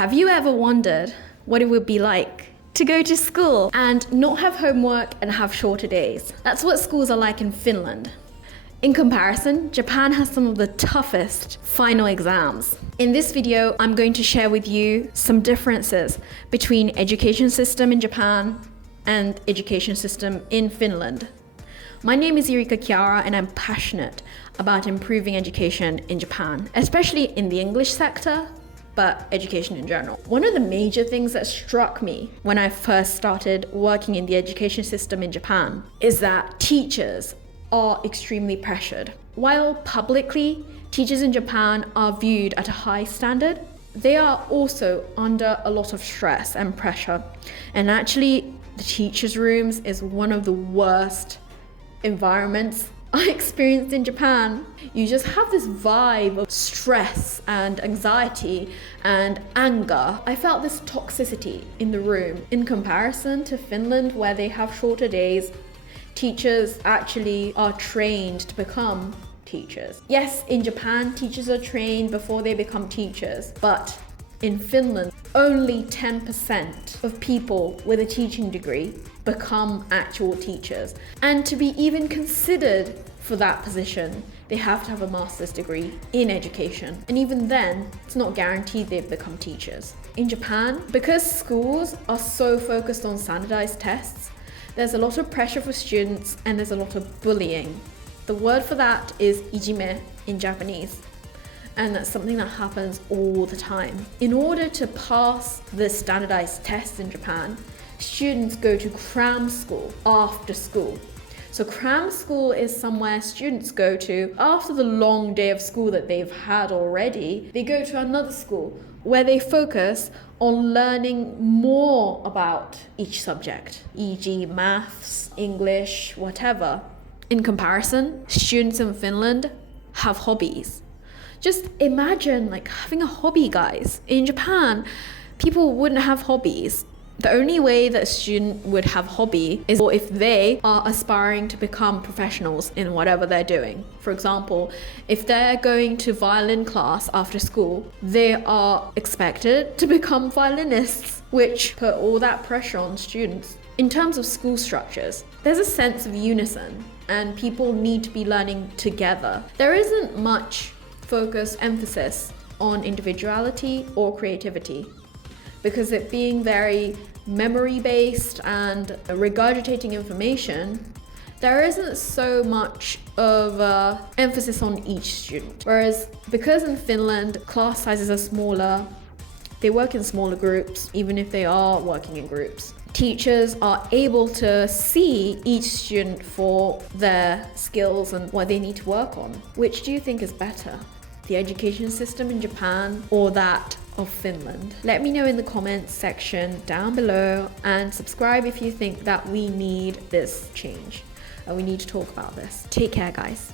Have you ever wondered what it would be like to go to school and not have homework and have shorter days? That's what schools are like in Finland. In comparison, Japan has some of the toughest final exams. In this video, I'm going to share with you some differences between education system in Japan and education system in Finland. My name is Eureka Chiara and I'm passionate about improving education in Japan, especially in the English sector, but education in general. One of the major things that struck me when I first started working in the education system in Japan is that teachers are extremely pressured. While publicly, teachers in Japan are viewed at a high standard, they are also under a lot of stress and pressure. And actually, the teachers' rooms is one of the worst environments I experienced in Japan. You just have this vibe of stress and anxiety and anger. I felt this toxicity in the room. In comparison to Finland, where they have shorter days, teachers actually are trained to become teachers. Yes, in Japan, teachers are trained before they become teachers, but in Finland, only 10% of people with a teaching degree become actual teachers. And to be even considered for that position, they have to have a master's degree in education. And even then, it's not guaranteed they become teachers. In Japan, because schools are so focused on standardized tests, there's a lot of pressure for students and there's a lot of bullying. The word for that is ijime in Japanese. And that's something that happens all the time. In order to pass the standardized tests in Japan, students go to cram school after school. So cram school is somewhere students go to after the long day of school that they've had already. They go to another school where they focus on learning more about each subject, e.g. maths, English, whatever. In comparison, students in Finland have hobbies. Just imagine having a hobby, guys. In Japan, people wouldn't have hobbies. The only way that a student would have hobby is if they are aspiring to become professionals in whatever they're doing. For example, if they're going to violin class after school, they are expected to become violinists, which put all that pressure on students. In terms of school structures, there's a sense of unison and people need to be learning together. There isn't much emphasis on individuality or creativity, because it being very memory-based and regurgitating information, there isn't so much of emphasis on each student. Whereas because in Finland, class sizes are smaller, they work in smaller groups, even if they are working in groups. Teachers are able to see each student for their skills and what they need to work on. Which do you think is better? The education system in Japan or that of Finland? Let me know in the comments section down below and subscribe if you think that we need this change and we need to talk about this. Take care, guys.